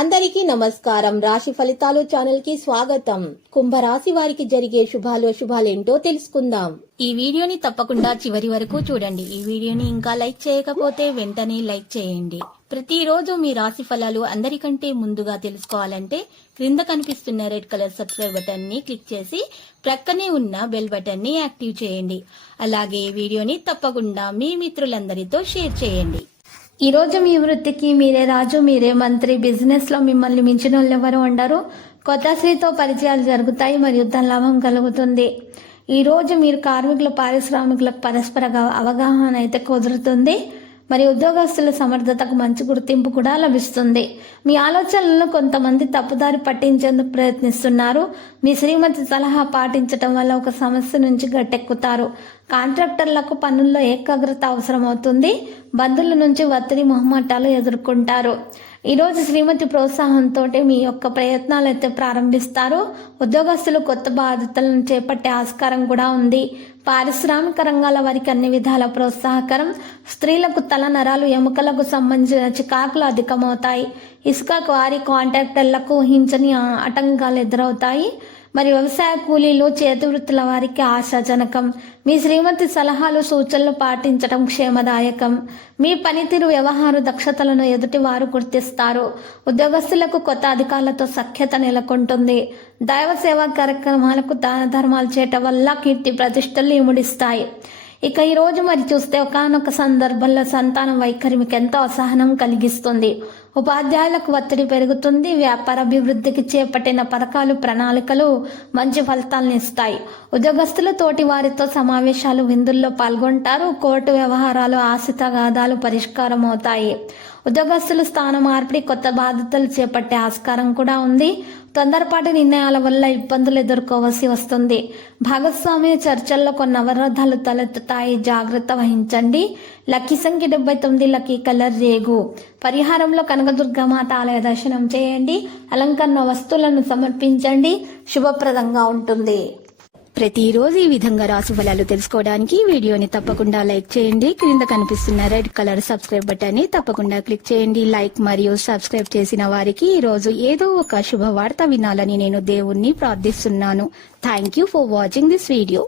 అందరికీ నమస్కారం. రాశి ఫలితాలు ఛానల్ కి స్వాగతం. కుంభరాశి వారికి జరిగే శుభాలేంటో తెలుసుకుందాం. ఈ వీడియోని తప్పకుండా చివరి వరకు చూడండి. ఈ వీడియోని ఇంకా లైక్ చేయకపోతే వెంటనే లైక్ చేయండి. ప్రతిరోజు మీ రాశి ఫలాలు అందరికంటే ముందుగా తెలుసుకోవాలంటే క్రింద కనిపిస్తున్న రెడ్ కలర్ సబ్స్క్రైబ్ బటన్ ని క్లిక్ చేసి ప్రక్కనే ఉన్న బెల్ బటన్ ని యాక్టివ్ చేయండి. అలాగే ఈ వీడియోని తప్పకుండా మీ మిత్రులందరితో షేర్ చేయండి. ఈ రోజు మీ వృత్తికి మీరే రాజు, మీరే మంత్రి. బిజినెస్ లో మిమ్మల్ని మించిన వాళ్ళు ఎవరు ఉండరు. కొత్త స్త్రీతో పరిచయాలు జరుగుతాయి మరియు ధన లాభం కలుగుతుంది. ఈ రోజు మీరు కార్మికులు, పారిశ్రామికులకు పరస్పర అవగాహన అయితే కుదురుతుంది. మరి ఉద్యోగస్తుల సమర్థతకు మంచి గుర్తింపు కూడా లభిస్తుంది. మీ ఆలోచనలను కొంతమంది తప్పుదారి పట్టించేందుకు ప్రయత్నిస్తున్నారు. మీ శ్రీమతి సలహా పాటించటం వల్ల ఒక సమస్య నుంచి గట్టెక్కుతారు. కాంట్రాక్టర్లకు పనుల్లో ఏకాగ్రత అవసరమవుతుంది. బంధువుల నుంచి ఒత్తిడి, మొహమాటాలు ఎదుర్కొంటారు. ఈరోజు శ్రీమతి ప్రోత్సాహంతో మీ యొక్క ప్రయత్నాలు అయితే ప్రారంభిస్తారు. ఉద్యోగస్తులు కొత్త బాధ్యతలను చేపట్టే ఆస్కారం కూడా ఉంది. పారిశ్రామిక రంగాల వారికి అన్ని విధాల ప్రోత్సాహకరం. స్త్రీలకు తల నరాలు, ఎముకలకు సంబంధించిన చికాకులు అధికమవుతాయి. ఇసుక క్వారీ కాంట్రాక్టర్లకు ఊహించని ఆటంకాలు ఎదురవుతాయి. మరి వ్యవసాయ కూలీలు, చేతి వృత్తుల వారికి ఆశాజనకం. మీ శ్రీమతి సలహాలు, సూచనలు పాటించడం క్షేమదాయకం. మీ పనితీరు, వ్యవహార దక్షతలను ఎదుటి వారు గుర్తిస్తారు. ఉద్యోగస్తులకు కొత్త అధికారులతో సఖ్యత నెలకొంటుంది. దైవ సేవా కార్యక్రమాలకు దాన ధర్మాలు చేయటం వల్ల కీర్తి ప్రతిష్టలు ఇముడిస్తాయి. ఇక ఈ రోజు మరి చూస్తే ఒకానొక సందర్భంలో సంతానం వైఖరి మీకు ఎంతో అసహనం కలిగిస్తుంది. ఉపాధ్యాయులకు ఒత్తిడి పెరుగుతుంది. వ్యాపార అభివృద్ధికి చేపట్టిన పథకాలు, ప్రణాళికలు మంచి ఫలితాలను ఇస్తాయి. ఉద్యోగస్తులు తోటి వారితో సమావేశాలు, విందుల్లో పాల్గొంటారు. కోర్టు వ్యవహారాలు, ఆశితగాదాలు పరిష్కారం అవుతాయి. ఉద్యోగస్తులు స్థాన మార్పిడి, కొత్త బాధ్యతలు చేపట్టే ఆస్కారం కూడా ఉంది. తొందరపాటి నిర్ణయాల వల్ల ఇబ్బందులు ఎదుర్కోవాల్సి వస్తుంది. భాగస్వామ్య చర్చల్లో కొన్ని అవరోధాలు తలెత్తుతాయి. జాగ్రత్త వహించండి. లక్కీ సంఖ్య 79, లక్కీ కలర్ రేగు. పరిహారంలో కనకదుర్గమాత ఆలయ దర్శనం చేయండి. అలంకరణ వస్తువులను సమర్పించండి. శుభప్రదంగా ఉంటుంది. ప్రతిరోజు ఈ విధంగా రాశి ఫలాలు తెలుసుకోవడానికి వీడియోని తప్పకుండా లైక్ చేయండి. క్రింద కనిపిస్తున్న రెడ్ కలర్ సబ్స్క్రైబ్ బటన్ ని తప్పకుండా క్లిక్ చేయండి. లైక్ మరియు సబ్స్క్రైబ్ చేసిన వారికి ఈ రోజు ఏదో ఒక శుభవార్త వినాలని నేను దేవుణ్ణి ప్రార్థిస్తున్నాను. Thank you for watching this video.